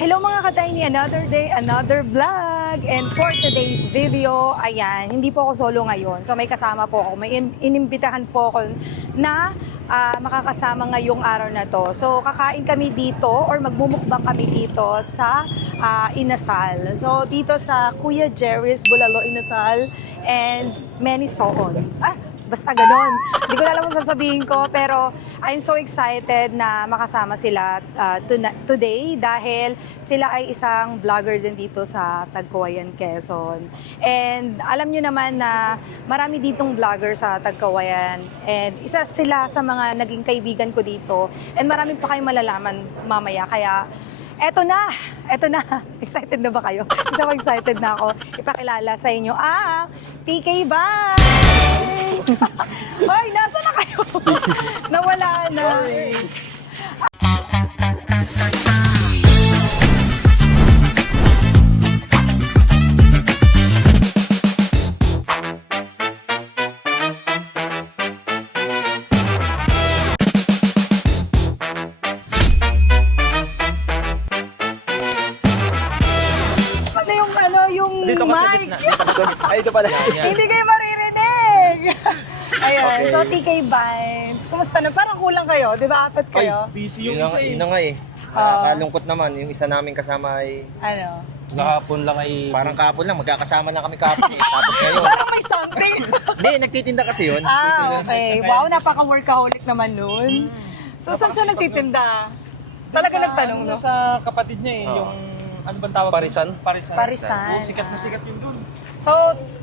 Hello mga ka-Tiny, another day, another vlog. And for today's video, ayan, hindi po ako solo ngayon. So may kasama po ako, may inimbitahan po ako na makakasama ngayong araw na to. So kakain kami dito or magmumukbang kami dito sa Inasal. So dito sa Kuya Jerry's Bulalo Inasal and many so on. Basta ganon. Hindi ko na alam kung sasabihin ko, pero I'm so excited na makasama sila today dahil sila ay isang vlogger din dito sa Tagkawayan, Quezon. And alam nyo naman na marami ditong vlogger sa Tagkawayan and isa sila sa mga naging kaibigan ko dito and marami pa kayong malalaman mamaya. Kaya eto na. Excited na ba kayo? Isa ko excited na ako. Ipakilala sa inyo ang PK Vines! Hoy, nasa na kayo? Nawala na. Yung dito ka sa mic. gitna. Ay, ito pala. Hindi kayo maririnig. Ayun, Okay. so TK Vines. Kumusta na? Parang kulang kayo, di ba? Apat kayo? Busy yung isa eh. Yun na nga eh. Nakakalungkot naman. Yung isa namin kasama ay Ano? Kahapon lang ay... parang kapon lang. Magkakasama lang kami kapon eh. Tapos ngayon. Parang may something. Hindi, nagtitinda kasi yun. Okay. Wow, napaka-workaholic naman nun. So, saan siya nagtitinda? Talaga nagtanong, no? Sa kapatid niya eh, yung ano bang tawag? Parisan? Parisan. Oh, sikat na sikat yun dun. So,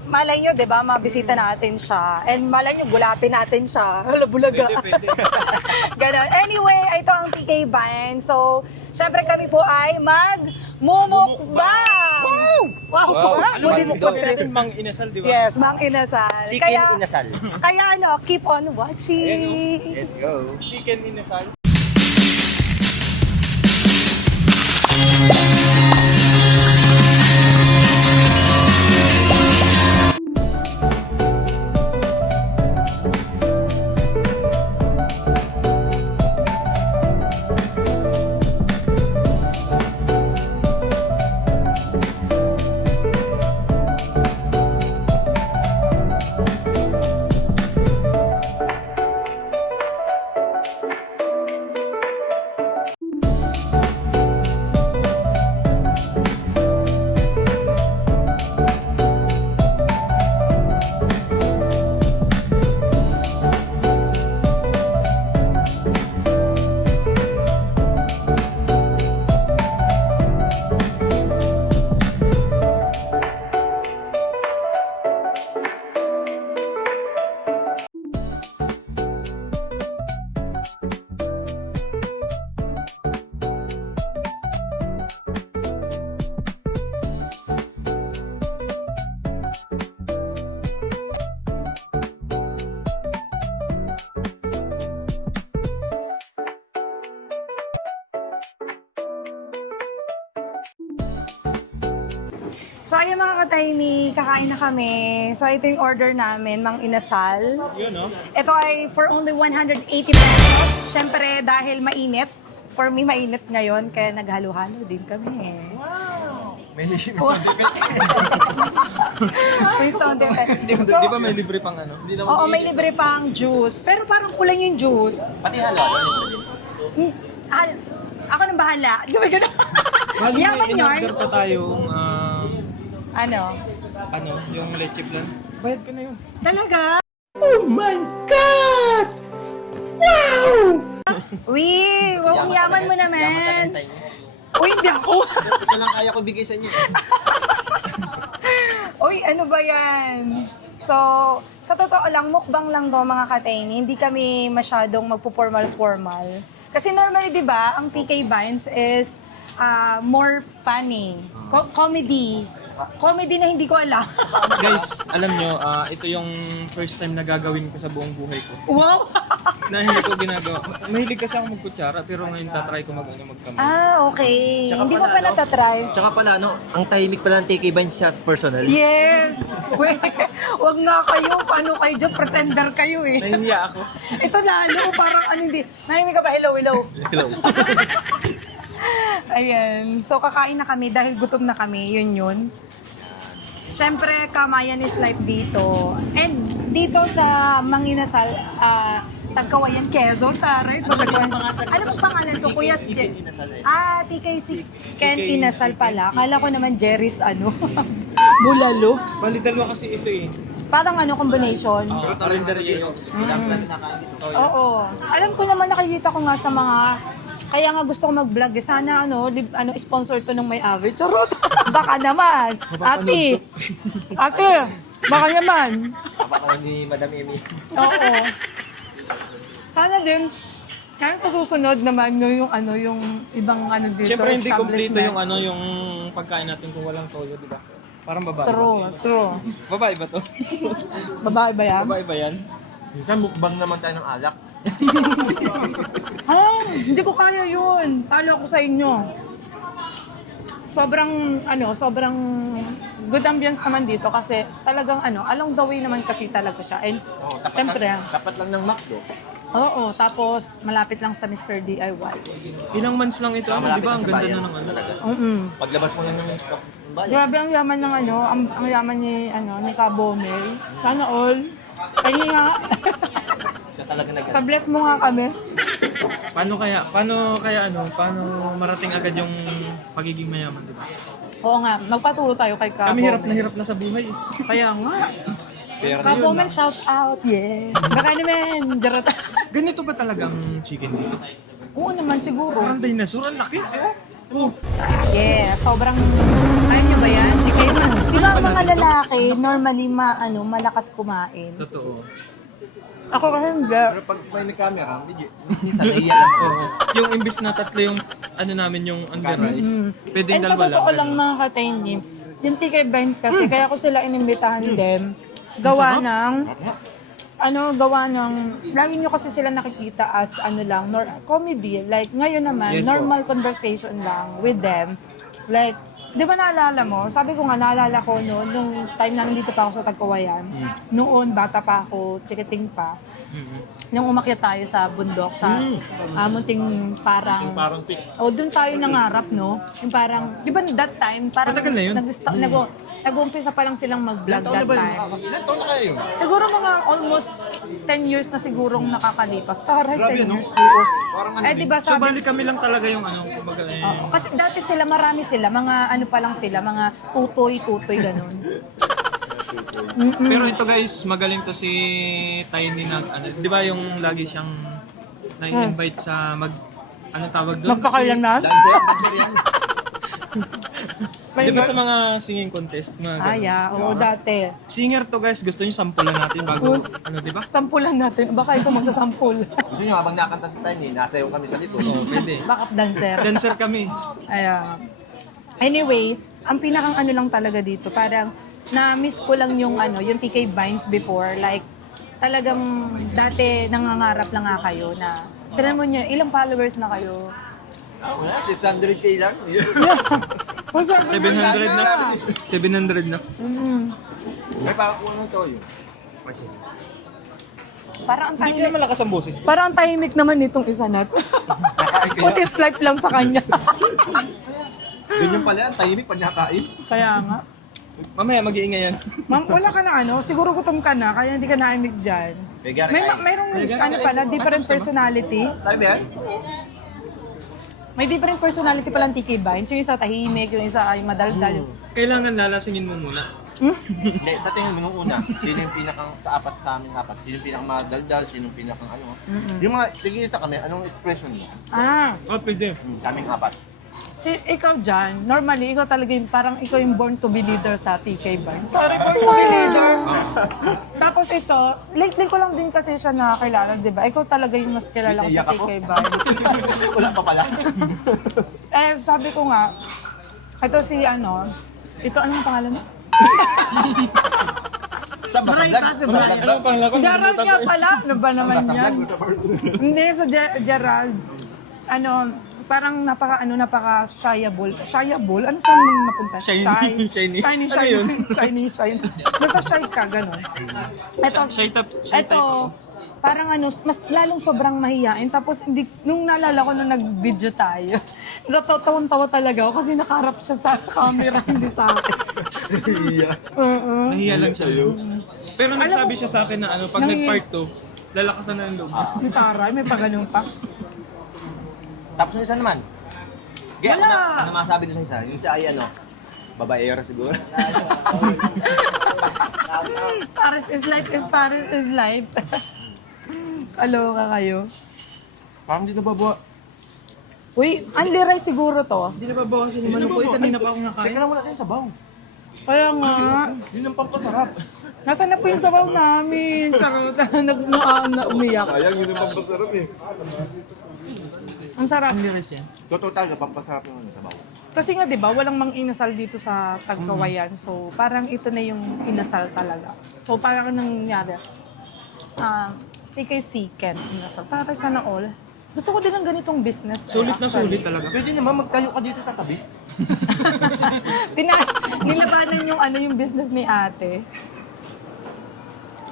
malay nyo, di ba, mabisita natin siya. And malay nyo, bulatin natin siya. Hala, bulaga. Pwede. Ganon. Anyway, ito ang PK Vines. So, syempre kami po ay mag-mumukbang! Wow! Wow. Wow! Mukbang natin Mang Inasal, di ba? Yes, Mang Inasal. Sikin Inasal. Kaya ano, keep on watching. Let's go. Chicken Inasal. So, ayun mga ka-Tiny, kakain na kami. So, ito yung order namin, Mang Inasal. Yun, no? Ito ay for only 180 pesos. Siyempre, dahil mainit. For me, mainit ngayon, kaya naghalo-halo din kami. May sound effect. May sound effect. Di ba may libre pang ano? Hindi naman Oo, may libre pang juice. Pero parang kulang yung juice. Pati halo. Ako nang bahala. Sabi ko na. Bali, Yaman may yarn. in-order pa tayong Ano? yung leche plan. Bayad ko na yun. Talaga? Uy, ang yaman mo naman. Uy, hindi ako. Ito lang kaya ko bigay sa inyo. Uy, ano ba yan? So, sa totoo lang, mukbang lang do mga ka-Tiny. Hindi kami masyadong magpo-formal-formal. Kasi normally, di ba, ang PK Vines is more funny. Comedy. Comedy na hindi ko alam. Guys, alam nyo, ito yung first time na gagawin ko sa buong buhay ko. Wow! Na hindi ko ginagawa. Mahilig kasi ako magkutsara, pero ngayon tatry ko magkamay. Okay. Tsaka Hindi mo pala, pa no? natatry. Tsaka pala, ang tahimik pala ng TK Vines sa personal. Yes! Wait, wag nga kayo. Paano kayo dyan? Pretender kayo eh. Nahihiya ako. Ito lalo, parang ano hindi. Nahimik ka ba? Hello, hello. Hello. Ayan. So, kakain na kami dahil gutom na kami. Yun. Siyempre, Kamayan is life dito. And dito sa Manginasal, Tagkawayan, Quezon, taray. Tagkawayan. Ano po pangalan ko? Kuya Jen. TKC Ken Inasal pala. Kala ko naman Jerry's Bulalo. Bali, dalawa kasi ito eh. Parang combination. Kalendarya yun. Oo. Alam ko naman, nakikita ko nga sa mga, kaya nga gusto ko mag-vlog eh. Sana sponsor to ng may-ari. Charot! Baka naman. Ate, baka naman. Baka ni Madam Amy. Oo. Sana din, kaya sa susunod naman yung ibang dito. Siyempre hindi establishment. kompleto yung pagkain natin kung walang toyo, di ba? Parang babae. True. Babae ba to? Babae ba yan? Babae ba yan? Minsan mukbang naman tayo ng alak. Hindi ko kaya yun. Talo ako sa inyo. Sobrang good ambience naman dito kasi talagang along the way naman kasi talaga siya. And siyempre, Tapat lang ng McDo. oo, tapos malapit lang sa Mr. DIY. Ilang months lang ito, di ba? Ang ganda na ng Talaga. Mm-mm. Paglabas mo lang ng bayan. Grabe ang yaman ng ang yaman ni Kabomel. Sana all. Kaya nga, Siya talaga ka-bless mo nga kami. Paano marating agad yung pagiging mayaman, di ba? Oo nga, magpaturo tayo kay Kabomel. Kami hirap na sa buhay. Kaya nga. Pero Kabomel, shout out, yeah. Baka naman, jarot. Ganito ba talagang chicken dito? Oo naman, siguro. Parang dinosaur, ang laki. Yeah, sobrang, ayaw nyo ba yan? Di kayo man. Di ba ang mga lalaki, normally, malakas kumain? Totoo. Ako kasi hindi. Pero pag may camera, medyo minsan naiya lang. Oo. Yung imbis na tatlo yung namin yung under rice, pwedeng And sa dalawa lang. totoo lang mga katayni, yung TK Vines kasi, kaya ko sila inimbitahan din, gawa ng, lagi nyo kasi sila nakikita as comedy. Like, ngayon naman, Yes, po. normal conversation lang with them. Like, di ba naalala mo? Sabi ko nga, naalala ko nung time na nandito pa ako sa Tagkawayan. Noon, bata pa ako, chikiting pa. Nung umakyat tayo sa bundok, sa munting parang... Parang pick. O, doon tayo nangarap, no? Yung parang, di ba that time, parang Matagal na yun? nag-uumpisa pa lang silang mag-vlog that time. Ilan taon na kayo yun? Siguro mga almost 10 years na sigurong nakakalipas. Taray, Grabe, 10 no? years. Oo. Parang Di ba So sabi, bali kami lang talaga yung kumbaga Oo. Kasi dati marami sila, mga pa lang sila, mga tutoy, ganun. Pero ito guys, magaling to si Tiny na, di ba yung lagi siyang na-invite sa tawag doon? Magkakalanan? Dancer yan. Di ba sa mga singing contest? Mga ganun? Oo, dati. Singer to guys, gusto nyo sampulan natin bago, di ba? Sampulan natin. Baka ikaw magsasampul. Gusto nyo habang nakanta sa tayo, nasayaw kami sa likod. Oo, pwede. Backup dancer. Dancer kami. Ayan. Anyway, ang pinakang lang talaga dito, parang na-miss ko lang yung TK Vines before. Like, talagang dati nangangarap lang nga kayo na, tinan mo nyo, ilang followers na kayo? Wala, 600k lang. 700 na. 700 na. May pakakuha ng toyo. Parang ang Hindi kaya tahimik. malakas ang boses. Parang ang tahimik naman itong isa na to. Putis life lang sa kanya. Ganyan pala yan, tahimik pag nakain. Kaya nga. Mamaya mag-iingay yan. Ma'am, wala ka na siguro gutom ka na, kaya hindi ka naimik dyan. Mayroong different personality. Sabi ba yan? May different personality palang TK Vines. Yung isa tahimik, yung isa ay madaldal. Kailangan lalasingin mo muna. Hindi, sa tingin mo nung una, sino yung pinakang, sa amin apat, sino yung pinakang madaldal, sino yung pinakang Yung mga, sige isa kami, anong expression mo? Oh, pwede. Kaming apat. Ikaw dyan, normally, ikaw talaga yung, parang ikaw yung born to be leader sa TK Vines. Parang born to be leader. Tapos ito, lately ko lang din kasi siya nakakilala, di ba? Ikaw talaga yung mas kilala ko sa Iiyak ako. TK Vines. Wala pa pala. Sabi ko nga, ito si ito anong pangalan mo? Saan ba? Sa Brian vlog? kasi Sa Brian. vlog? Ano pa lang? Gerald nga pala. Ano ba naman Sa yan? vlog? Sa vlog? Hindi, sa Gerald. Parang napaka-shyable. Shyable? Ano saan mo napunta? Shiny. Shiny. Ano yun? Shiny. Basta shy ka, gano'n. Shy type. Ito, parang ano, mas lalong sobrang mahihain. Tapos hindi, nung naalala ko nung nag-video tayo, natatawa talaga ako kasi nakaharap siya sa camera, hindi sa akin. Nahiya lang siya. Pero nagsabi siya sa akin na ano, pag nag-part 2, lalakasan na ng loob. May taray, may paganon pa. Tapos yung isa naman. Kaya ako Wala. na masabi doon sa isa. Yung isa ay ano, babaero siguro. Paris is life is Paris is life. Aloka kayo. Parang di nababawa. Uy, unli rice siguro to. Hindi na babawasan yung manok ko. Kanina pa ako nakain. Teka lang muna tayo sa baw. Kaya nga. Yun ang pampasarap. Nasaan na po yung sabaw namin? Charot. Umiyak. Sayang, yun ang pampasarap eh. Ang sarap. Unli rice yan. Totoo talaga, pampasarap yung ano, sa baw. Kasi nga 'di ba, walang mang inasal dito sa Tagkawayan. So, parang ito na yung inasal talaga. So, parang anong nangyari? Kay Siken, inasal. Para sana all. Gusto ko din ng ganitong business. Sulit na sulit talaga. Pwede naman magtayo ka dito sa tabi. Nilabanan yung ano yung business ni ate.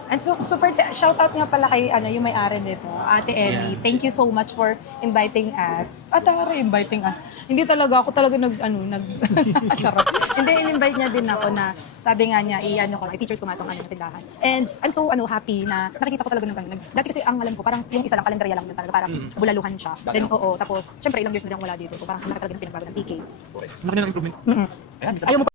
And so, super shout out nga pala kay ano yung may-ari nito, Ate Emmy. Yeah. Thank you so much for inviting us. Inviting us. Hindi talaga ako talaga charot. Hindi, in-invite niya din ako na sabi nga niya, i-features ko nga itong tindahan. And I'm so happy na nakikita ko talaga ng ganun. Dati kasi ang alam ko, parang yung isa lang, kalendarya lang yun talaga, parang bulaluhan siya. Then, tapos, syempre, ilang years na din wala dito. So, parang ang laki talaga ng pinagbago ng TK. Laki na ng improvement. Ayaw mo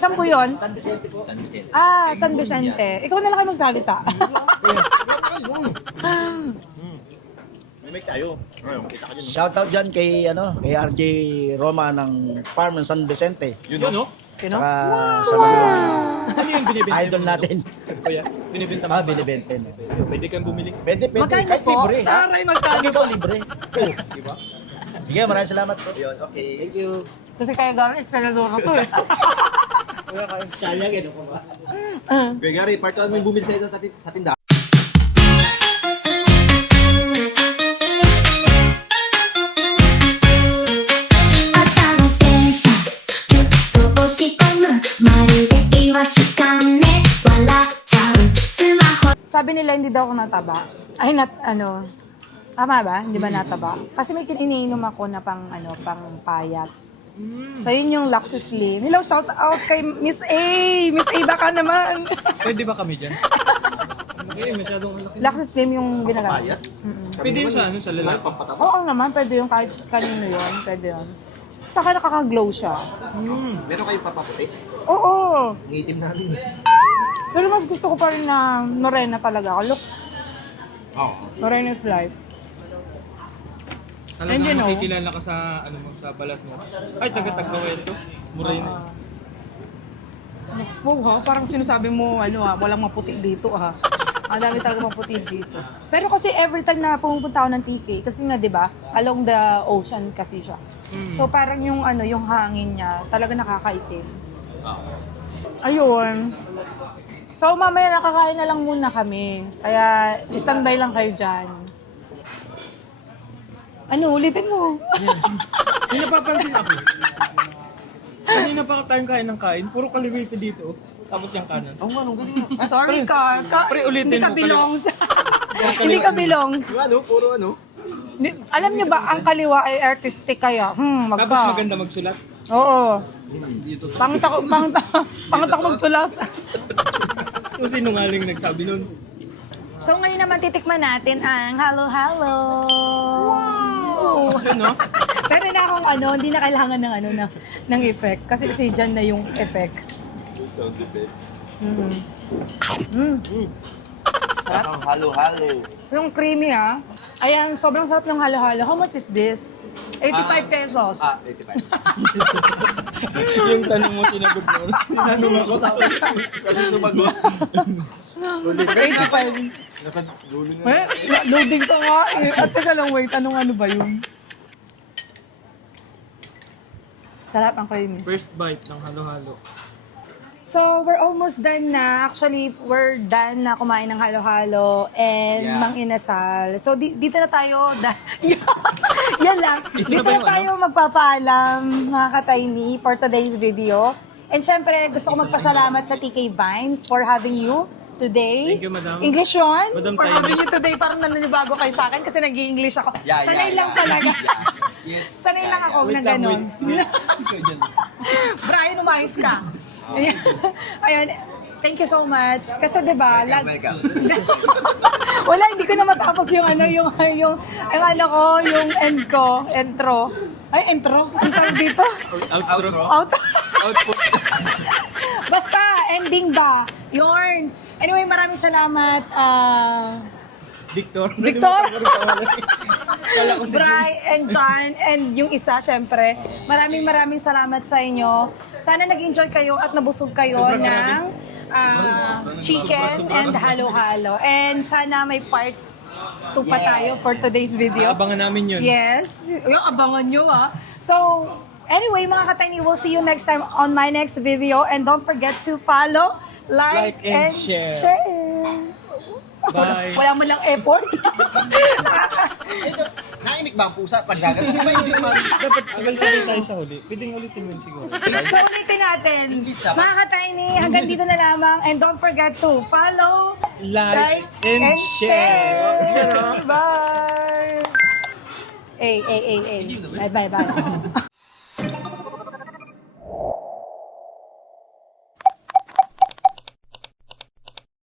Saan po yun? San Vicente po. San Vicente. San Vicente. Ikaw na lang kayo magsalita. Limik tayo. Ayun, kita ka dyan. Shoutout dyan kay, kay RJ Roma ng Farm ng San Vicente. Yun, no? You know? Saka sa mga Ano yung binibenta? idol natin. Kuya, binibenta mo? Binibente. Pwede kang bumili. Pwede, Magkano kahit po? libre. ha? Taray, magkano Pag po? ikaw libre. Diba? Sige, maraming salamat po. Yun, okay. Thank you. Kasi kaya gamit, senador to eh. Sayang, ano ko ba? Kuya Gary, part 1 mo yung bumili sa tindahan. Sabi nila hindi daw ako nataba. Ay, tama ba? Hindi ba nataba? Kasi may iniinom ako na pang payat. So, yun yung Luxus Slim. Hello, shout out kay Miss A! Miss A, baka naman! Pwede ba kami dyan? Okay, masyadong malaki. Luxus Slim yung ginagamit. Payat? Pwede yun sa lalaki. Pampataba. Oo naman, pwede yung kahit kanino yun. Pwede yun. Saka nakaka-glow siya. Meron kayong papaputi? Oo! Ang itim namin eh. Pero mas gusto ko pa rin na morena talaga. Look, Oo. morena is life. Talagang And you know- makikilala ka sa, ano mo, sa balat mo. Ay, taga-Tagkawento. Moreno. Wow ha, parang sinasabi mo, walang maputi dito ha. Ang dami talaga maputi dito. Pero kasi every time na pumupunta ako ng TK, kasi nga 'di ba, along the ocean kasi siya. So parang yung yung hangin niya, talaga nakakaitim. Ayun. So mamaya nakakain na lang muna kami. Kaya standby lang kayo diyan. Ano, ulitin mo. May napapansin ako. Kanina pa tayong kain ng kain, puro kaliwete dito. Tapos yung kanan. Oo nga, nung ganyan. Sorry ka. Pre, ulitin Hindi ka mo, belongs. Hindi ka belongs. Puro ano? Alam niyo ba, ang kaliwa ay artistic kaya. Tapos maganda magsulat. Oo. Pangit ako magsulat. So, sinungaling nagsabi nun. So ngayon naman titikman natin ang halo-halo. Wow! Ano? Pero na akong hindi na kailangan ng ng effect kasi si Jan na yung effect. Sound effect. Sarap. Halo-halo. Yung creamy Ayan, sobrang sarap ng halo-halo. How much is this? 85 pesos. 85. Yung tanong mo, sinagot mo. Tinanong ako, tapos Kasi sumagot. 85. Nasa dulo na. Loading ka nga eh. At teka lang, wait. Anong ano ba yun? Sarap ang creamy. first bite ng halo-halo. So, we're almost done na. Actually, we're done na kumain ng halo-halo and Yeah. mang inasal. So, dito na tayo. Yan lang. Dito ba na yung tayo magpapaalam, mga ka-tiny, for today's video. And syempre, gusto ko magpasalamat sa TK Vines for having you today. Thank you, Madam. English yun? Madam For Tiny. having you today. Parang naninibago kayo sa akin kasi nag-i-English ako. Sanay lang talaga. Sanay lang ako na gano'n. Brian, umayos ka. Ayun. Thank you so much. Kasi 'di ba, Welcome. wala, hindi ko na matapos yung yung end ko, intro. Ay, intro. Ang tawag dito? Outro. Out. Output. Basta ending ba? Yorn. Anyway, maraming salamat. Victor. Victor? Kala ko si Bri and John and yung isa, syempre. Maraming salamat sa inyo. Sana nag-enjoy kayo at nabusog kayo ng chicken and halo-halo. And sana may part 2 pa tayo for today's video. Abangan namin yun. Yes. Yung abangan nyo So, anyway, mga katiny, we'll see you next time on my next video. And don't forget to follow, like and and share. Bye. Wala mo lang effort. Naimik ba ang pusa pag dagat? Di ba hindi man? Dapat sagal-sagal tayo sa huli. Pwedeng ulitin mo yun siguro. So, ulitin natin. Mga ka-tiny, hanggang dito na lamang. And don't forget to follow, Like and share. Bye! Bye, bye.